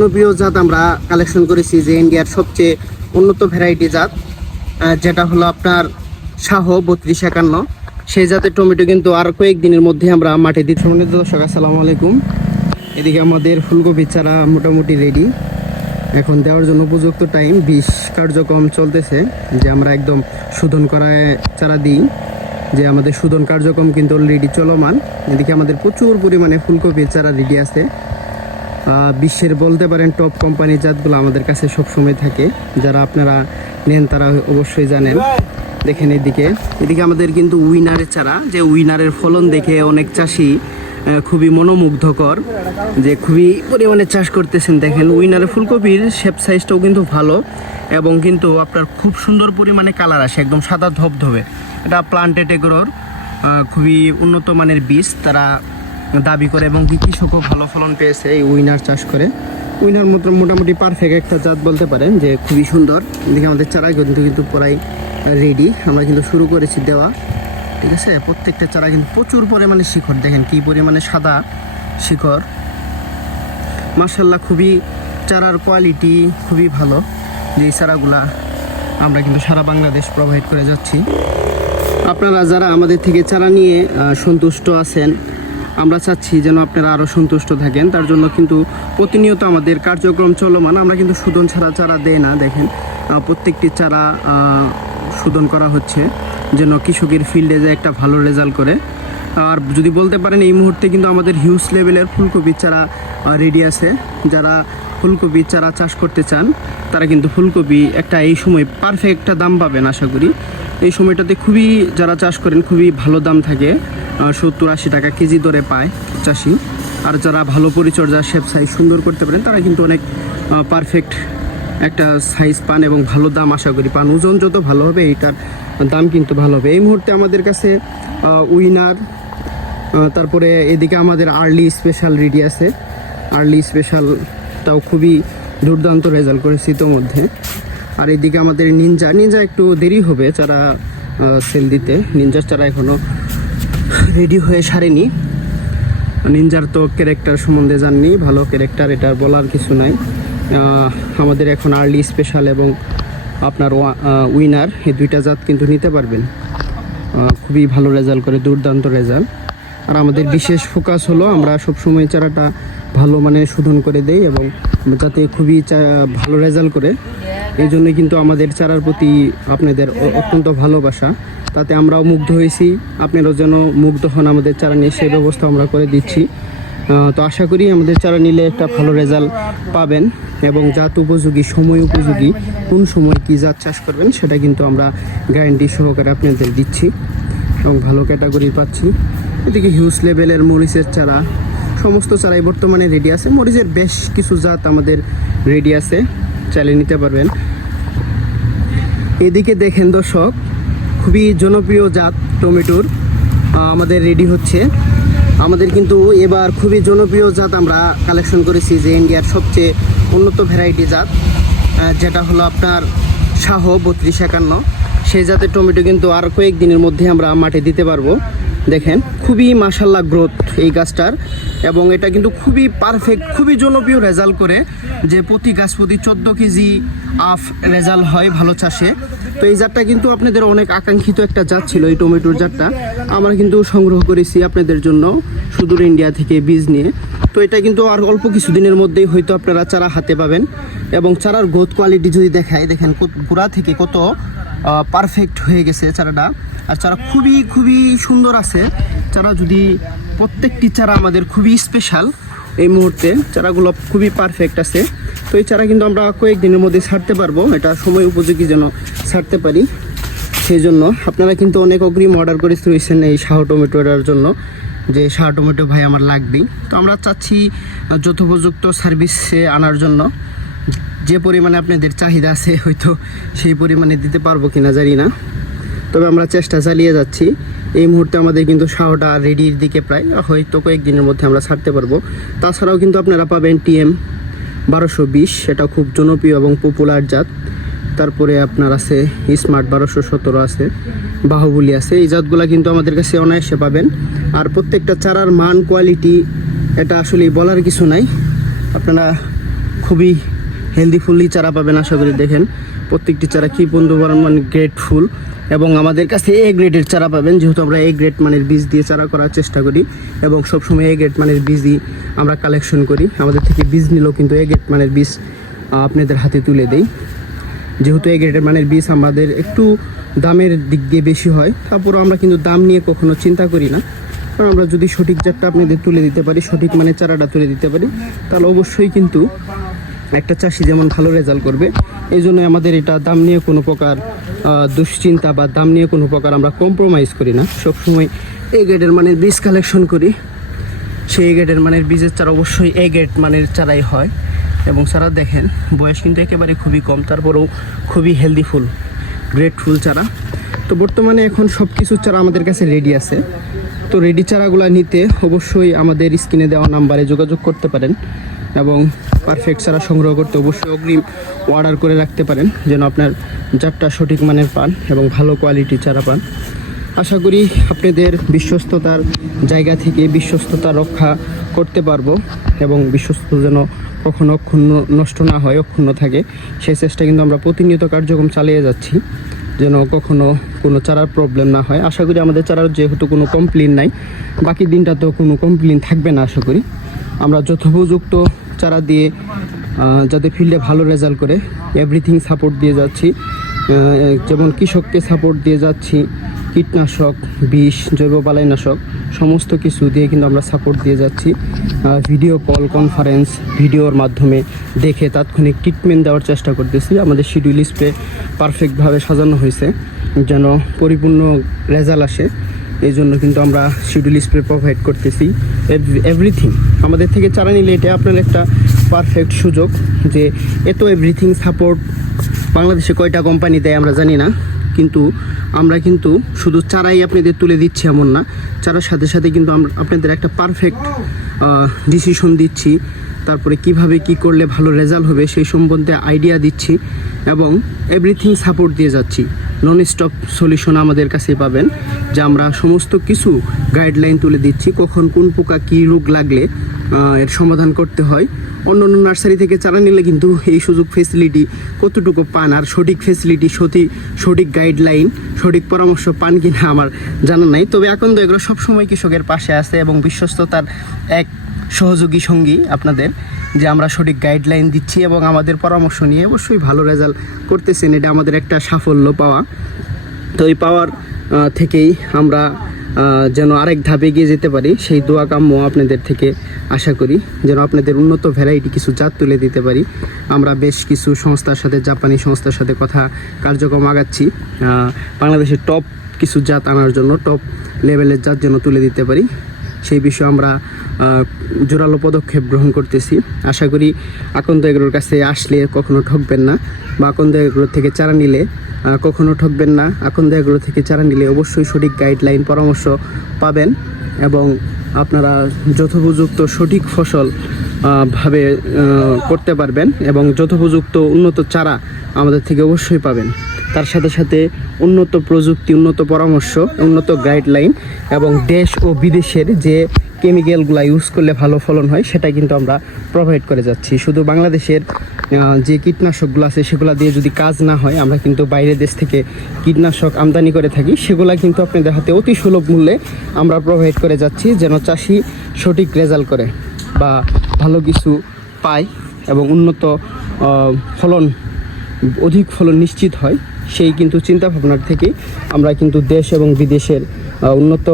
জনপ্রিয় জাত আমরা কালেকশন করেছি যে ইন্ডিয়ার সবচেয়ে উন্নত ভ্যারাইটি জাত যেটা হলো আপনার শাহ বত্রিশ একান্ন। সেই জাতের টমেটো কিন্তু আর কয়েকদিনের মধ্যে আমরা মাঠে দিচ্ছি। সম্মানিত দর্শক, আসসালামু আলাইকুম। এদিকে আমাদের ফুলকপি চারা মোটামুটি রেডি এখন দেওয়ার জন্য উপযুক্ত টাইম বিষ কার্যক্রম চলতেছে যে আমরা একদম শোধন করায় চারা দিই। যে আমাদের শোধন কার্যক্রম কিন্তু অলরেডি চলমান। এদিকে আমাদের প্রচুর পরিমাণে ফুলকপির চারা রেডি আছে। বিশ্বের বলতে পারেন টপ কোম্পানি জাতগুলো আমাদের কাছে সবসময় থাকে। যারা আপনারা নেন তারা অবশ্যই জানেন। দেখেন এদিকে। এদিকে আমাদের কিন্তু উইনারের চারা, যে উইনারের ফলন দেখে অনেক চাষি খুবই মনোমুগ্ধকর, যে খুবই পরিমাণে চাষ করতেছেন। দেখেন উইনারের ফুলকপির শেপ সাইজটাও কিন্তু ভালো এবং কিন্তু আপনার খুব সুন্দর পরিমাণে কালার আসে, একদম সাদা ধবধবে। এটা প্লান্টেড এগ্রোর খুবই উন্নত মানের বীজ। তারা দাবি করে এবং কি কৃষকও ভালো ফলন পেয়েছে এই উইনার চাষ করে। উইনার মতো মোটামুটি পারফেক্ট একটা জাত বলতে পারেন, যে খুবই সুন্দর। এদিকে আমাদের চারা কিন্তু কিন্তু প্রায় রেডি আমরা কিন্তু শুরু করেছি দেওয়া, ঠিক আছে? প্রত্যেকটা চারা কিন্তু প্রচুর পরিমাণে শিখর। দেখেন কি পরিমাণে সাদা শিখর। মার্শাল্লাহ খুবই চারার কোয়ালিটি খুবই ভালো। যে চারাগুলা আমরা কিন্তু সারা বাংলাদেশ প্রোভাইড করে যাচ্ছি। আপনারা যারা আমাদের থেকে চারা নিয়ে সন্তুষ্ট আছেন আমরা চাচ্ছি যেন আপনারা আরও সন্তুষ্ট থাকেন। তার জন্য কিন্তু প্রতিনিয়ত আমাদের কার্যক্রম চলমান। আমরা কিন্তু শোধন ছাড়া চারা দেয় না, দেখেন। প্রত্যেকটি চারা শোধন করা হচ্ছে যেন কৃষকের ফিল্ডে যে একটা ভালো রেজাল্ট করে। আর যদি বলতে পারেন, এই মুহূর্তে কিন্তু আমাদের হিউজ লেভেলের ফুলকপির চারা রেডি আছে। যারা ফুলকপি চারা চাষ করতে চান, তারা কিন্তু ফুলকপি একটা এই সময় পারফেক্ট একটা দাম পাবেন, আশা করি। এই সময়টাতে খুবই যারা চাষ করেন, খুবই ভালো দাম থাকে। সত্তর আশি টাকা কেজি দরে পায় চাষি। আর যারা ভালো পরিচর্যা শেপ সাইজ সুন্দর করতে পারেন, তারা কিন্তু অনেক পারফেক্ট একটা সাইজ পান এবং ভালো দাম আশা করি পান। ওজন যত ভালো হবে, এইটার দাম কিন্তু ভালো হবে। এই মুহূর্তে আমাদের কাছে উইনার তারপরে এদিকে আমাদের আর্লি স্পেশাল রেডি আছে। আর্লি স্পেশালটাও খুবই দুর্দান্ত রেজাল্ট করেছে ইতোমধ্যে। আর এদিকে আমাদের নিনজা নিনজা একটু দেরি হবে চারা সেল দিতে। নিনজার চারা এখনও রেডি হয়ে সারেনি। নিনজার তো ক্যারেক্টার সম্বন্ধে জাননি, ভালো ক্যারেক্টার এটার বলার কিছু নাই। আমাদের এখন আর্লি স্পেশাল এবং আপনার উইনার এই দুইটা জাত কিন্তু নিতে পারবেন। খুবই ভালো রেজাল্ট করে, দুর্দান্ত রেজাল্ট আর আমাদের বিশেষ ফোকাস হলো, আমরা সবসময় চারাটা ভালো মানে শোধন করে দেই এবং যাতে খুবই ভালো রেজাল্ট করে। এই জন্য কিন্তু আমাদের চারার প্রতি আপনাদের অত্যন্ত ভালোবাসা। তাতে আমরাও মুগ্ধ হয়েছি। আপনারাও যেন মুগ্ধ হন আমাদের চারা নিয়ে, সেই ব্যবস্থা আমরা করে দিচ্ছি। তো আশা করি আমাদের চারা নিলে একটা ভালো রেজাল্ট পাবেন এবং জাত উপযোগী, সময় উপযোগী, কোন সময় কী জাত চাষ করবেন সেটা কিন্তু আমরা গ্যারান্টি সহকারে আপনাদের দিচ্ছি এবং ভালো ক্যাটাগরি পাচ্ছি। এদিকে হিউজ লেভেলের মরিচের চারা, সমস্ত চারাই বর্তমানে রেডি আছে। মরিচের বেশ কিছু জাত আমাদের রেডি আছে। চালিয়ে নিতে পারবেন। এদিকে দেখেন দর্শক খুবই জনপ্রিয় জাত টমেটোর আমাদের রেডি হচ্ছে। আমাদের কিন্তু এবার খুবই জনপ্রিয় জাত আমরা কালেকশন করেছি যে ইন্ডিয়ার সবচেয়ে উন্নত ভ্যারাইটি জাত যেটা হলো আপনার শাহ বত্রিশ একান্ন। সেই জাতের টমেটো কিন্তু আর কয়েকদিনের মধ্যে আমরা মাঠে দিতে পারব। দেখেন, খুবই মাসাল্লাহ গ্রোথ এই গাছটার এবং এটা কিন্তু খুবই পারফেক্ট খুবই জনপ্রিয় রেজাল্ট করে যে প্রতি গাছ প্রতি চোদ্দ কেজি আফ রেজাল্ট হয় ভালো চাষে। তো এই জাতটা কিন্তু আপনাদের অনেক আকাঙ্ক্ষিত একটা জাত ছিল এই টমেটোর জাতটা। আমরা কিন্তু সংগ্রহ করেছি আপনাদের জন্য সুদূর ইন্ডিয়া থেকে বীজ নিয়ে। তো এটা কিন্তু আর অল্প কিছুদিনের মধ্যেই হয়তো আপনারা চারা হাতে পাবেন এবং চারার গ্রোথ কোয়ালিটি যদি দেখায়, দেখেন গোড়া থেকে কত পারফেক্ট হয়ে গেছে চারাটা। আর চারা খুবই খুবই সুন্দর আছে। চারা যদি প্রত্যেকটি চারা আমাদের খুবই স্পেশাল এই মুহূর্তে, চারাগুলো খুবই পারফেক্ট আছে। তো এই চারা কিন্তু আমরা কয়েকদিনের মধ্যে ছাড়তে পারব, এটা সময় উপযোগী যেন ছাড়তে পারি। সেই জন্য আপনারা কিন্তু অনেক অগ্রিম অর্ডার করে রয়েছেন এই শাহ টমেটোটার জন্য, যে শাহ টমেটো ভাই আমার লাগবেই তো আমরা চাচ্ছি যথোপযুক্ত সার্ভিসে আনার জন্য। যে পরিমাণে আপনাদের চাহিদা আছে, হয়তো সেই পরিমাণে দিতে পারব কিনা জানি না। তবে আমরা চেষ্টা চালিয়ে যাচ্ছি। এই মুহূর্তে আমাদের কিন্তু শাহটা রেডির দিকে প্রায় হয়তো কয়েকদিনের মধ্যে আমরা ছাড়তে পারব। তাছাড়াও কিন্তু আপনারা পাবেন টিএম বারোশো বিশ সেটা খুব জনপ্রিয় এবং পপুলার জাত। তারপরে আপনার আছে স্মার্ট বারোশো সতেরো আছে, বাহুবলী আছে। এই জাতগুলা কিন্তু আমাদের কাছে অনায়াসে পাবেন। আর প্রত্যেকটা চারার মান কোয়ালিটি এটা আসলে বলার কিছু নাই। আপনারা খুবই হেলদিফুলি চারা পাবেন, আশা করি দেখেন। প্রত্যেকটি চারা কি বন্ধু মানে গ্রেটফুল এবং আমাদের কাছে এ গ্রেডের চারা পাবেন। যেহেতু আমরা এ গ্রেড মানের বীজ দিয়ে চারা করার চেষ্টা করি এবং সবসময় এ গ্রেড মানের বীজই আমরা কালেকশন করি। আমাদের থেকে বীজ নিলেও কিন্তু এ গ্রেড মানের বীজ আপনাদের হাতে তুলে দেই। যেহেতু এ গ্রেডের মানের বীজ আমাদের একটু দামের দিক দিয়ে বেশি হয়, তারপরও আমরা কিন্তু দাম নিয়ে কখনো চিন্তা করি না। কারণ আমরা যদি সঠিক জাতটা আপনাদের তুলে দিতে পারি, সঠিক মানের চারাটা তুলে দিতে পারি, তাহলে অবশ্যই কিন্তু একটা চাষি যেমন ভালো রেজাল্ট করবে এই জন্য আমাদের এটা দাম নিয়ে কোনো প্রকার দুশ্চিন্তা বা দাম নিয়ে কোনো প্রকার আমরা কম্প্রোমাইজ করি না। সবসময় এ গ্রেডের মানের বীজ কালেকশন করি। সেই গ্রেডের মানের বীজের চারা অবশ্যই এ গ্রেড মানের চারাই হয়। এবং চারা দেখেন, বয়স কিন্তু একেবারে খুবই কম, তারপরেও খুবই হেলদি ফুল গ্রেট ফুল চারা। তো বর্তমানে এখন সব কিছু চারা আমাদের কাছে রেডি আছে। তো রেডি চারাগুলো নিতে অবশ্যই আমাদের স্ক্রিনে দেওয়া নাম্বারে যোগাযোগ করতে পারেন। এবং পারফেক্ট চারা সংগ্রহ করতে অবশ্যই অগ্রিম অর্ডার করে রাখতে পারেন যেন আপনার জাতটা সঠিক মানের পান এবং ভালো কোয়ালিটির চারা পান। আশা করি আপনাদের বিশ্বস্ততার জায়গা থেকে বিশ্বস্ততা রক্ষা করতে পারব এবং বিশ্বস্ত যেন কখনো অক্ষুণ্ণ নষ্ট না হয়, অক্ষুণ্ণ থাকে। সেই চেষ্টা কিন্তু আমরা প্রতিনিয়ত কার্যক্রম চালিয়ে যাচ্ছি যেন কখনো কোনো চারার প্রবলেম না হয়। আশা করি আমাদের চারার যেহেতু কোনো কমপ্লেন নাই, বাকি দিনটা তো কোনো কমপ্লেন থাকবে না, আশা করি। আমরা যথোপযুক্ত চারা দিয়ে যাতে ফিল্ডে ভালো রেজাল্ট করে। এভরিথিং সাপোর্ট দিয়ে যাচ্ছি। যেমন কৃষককে সাপোর্ট দিয়ে যাচ্ছি, কীটনাশক, বিষ, জৈব বালাইনাশক, সমস্ত কিছু দিয়ে কিন্তু আমরা সাপোর্ট দিয়ে যাচ্ছি। ভিডিও কল কনফারেন্স ভিডিওর মাধ্যমে দেখে তাৎক্ষণিক ট্রিটমেন্ট দেওয়ার চেষ্টা করতেছি। আমাদের শিডিউল স্প্রে পারফেক্টভাবে সাজানো হয়েছে, যেন পরিপূর্ণ রেজাল্ট আসে। এই জন্য কিন্তু আমরা শিডিউল স্প্রে প্রোভাইড করতেছি। এভরিথিং আমাদের থেকে চারা নিলে এটা আপনার একটা পারফেক্ট সুযোগ যে এত এভরিথিং সাপোর্ট বাংলাদেশে কয়টা কোম্পানি দেয় আমরা জানি না, কিন্তু আমরা কিন্তু শুধু চারাই আপনাদের তুলে দিচ্ছি এমন না। চারার সাথে সাথে কিন্তু আমরা আপনাদের একটা পারফেক্ট ডিসিশন দিচ্ছি। তারপরে কীভাবে কি করলে ভালো রেজাল্ট হবে সেই সম্বন্ধে আইডিয়া দিচ্ছি এবং এভরিথিং সাপোর্ট দিয়ে যাচ্ছি। নন স্টপ সলিউশন আমাদের কাছে পাবেন, যে আমরা সমস্ত কিছু গাইডলাইন তুলে দিচ্ছি, কখন কোন পোকা কী রোগ লাগলে এর সমাধান করতে হয়। অন্য অন্য নার্সারি থেকে চারা নিলে কিন্তু এই সুযোগ ফেসিলিটি কতটুকু পান, আর সঠিক ফেসিলিটি সঠিক সঠিক গাইডলাইন সঠিক পরামর্শ পান কিনা আমার জানা নাই। তবে এখন তো এগুলো সবসময় কৃষকের পাশে আছে এবং বিশ্বস্ততার এক সহযোগী সঙ্গী আপনাদের। যে আমরা সঠিক গাইডলাইন দিচ্ছি এবং আমাদের পরামর্শ নিয়ে অবশ্যই ভালো রেজাল্ট করতেছেন। এটা আমাদের একটা সাফল্য পাওয়া। তো এই পাওয়ার থেকেই আমরা যেন আরেক ধাপে এগিয়ে যেতে পারি, সেই দোয়া কাম্য আপনাদের থেকে আশা করি, যেন আপনাদের উন্নত ভ্যারাইটি কিছু জাত তুলে দিতে পারি। আমরা বেশ কিছু সংস্থার সাথে, জাপানি সংস্থার সাথে কথা, কার্যক্রম আগাচ্ছি। বাংলাদেশের টপ কিছু জাত আনার জন্য টপ লেভেলের জাত যেন তুলে দিতে পারি, সেই বিষয়ে আমরা জোরালো পদক্ষেপ গ্রহণ করতেছি। আশা করি আকন্দ এগুলোর কাছে আসলে কখনো ঠকবেন না বা আকন্দ এগুলোর থেকে চারা নিলে কখনো ঠকবেন না। আকন্দ এগুলো থেকে চারা নিলে অবশ্যই সঠিক গাইডলাইন পরামর্শ পাবেন এবং আপনারা যথোপযুক্ত সঠিক ফসল ভাবে করতে পারবেন এবং যথোপযুক্ত উন্নত চারা আমাদের থেকে অবশ্যই পাবেন। তার সাথে সাথে উন্নত প্রযুক্তি, উন্নত পরামর্শ, উন্নত গাইডলাইন এবং দেশ ও বিদেশের যে কেমিক্যালগুলো ইউজ করলে ভালো ফলন হয় সেটা কিন্তু আমরা প্রোভাইড করে যাচ্ছি। শুধু বাংলাদেশের যে কীটনাশকগুলো আছে, সেগুলো দিয়ে যদি কাজ না হয়, আমরা কিন্তু বাইরের দেশ থেকে কীটনাশক আমদানি করে থাকি, সেগুলা কিন্তু আপনাদের হাতে অতি সুলভ মূল্যে আমরা প্রোভাইড করে যাচ্ছি, যেন চাষি সঠিক রেজাল্ট করে বা ভালো কিছু পায় এবং উন্নত ফলন, অধিক ফলন নিশ্চিত হয়, সেই কিন্তু চিন্তা ভাবনার থেকে আমরা কিন্তু দেশ এবং বিদেশের উন্নত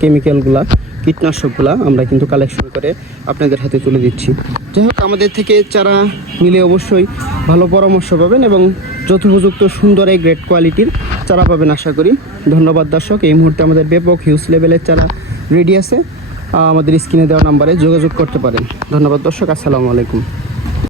কেমিক্যালগুলা কীটনাশকগুলা আমরা কিন্তু কালেকশন করে আপনাদের হাতে তুলে দিচ্ছি। যাই হোক, আমাদের থেকে চারা নিলে অবশ্যই ভালো পরামর্শ পাবেন এবং যথোপযুক্ত সুন্দর এই গ্রেট কোয়ালিটির চারা পাবেন আশা করি। ধন্যবাদ দর্শক, এই মুহূর্তে আমাদের ব্যাপক হিউজ লেভেলের চারা রেডি আছে। আমাদের স্ক্রিনে দেওয়া নাম্বারে যোগাযোগ করতে পারেন। ধন্যবাদ দর্শক, আসসালামু আলাইকুম।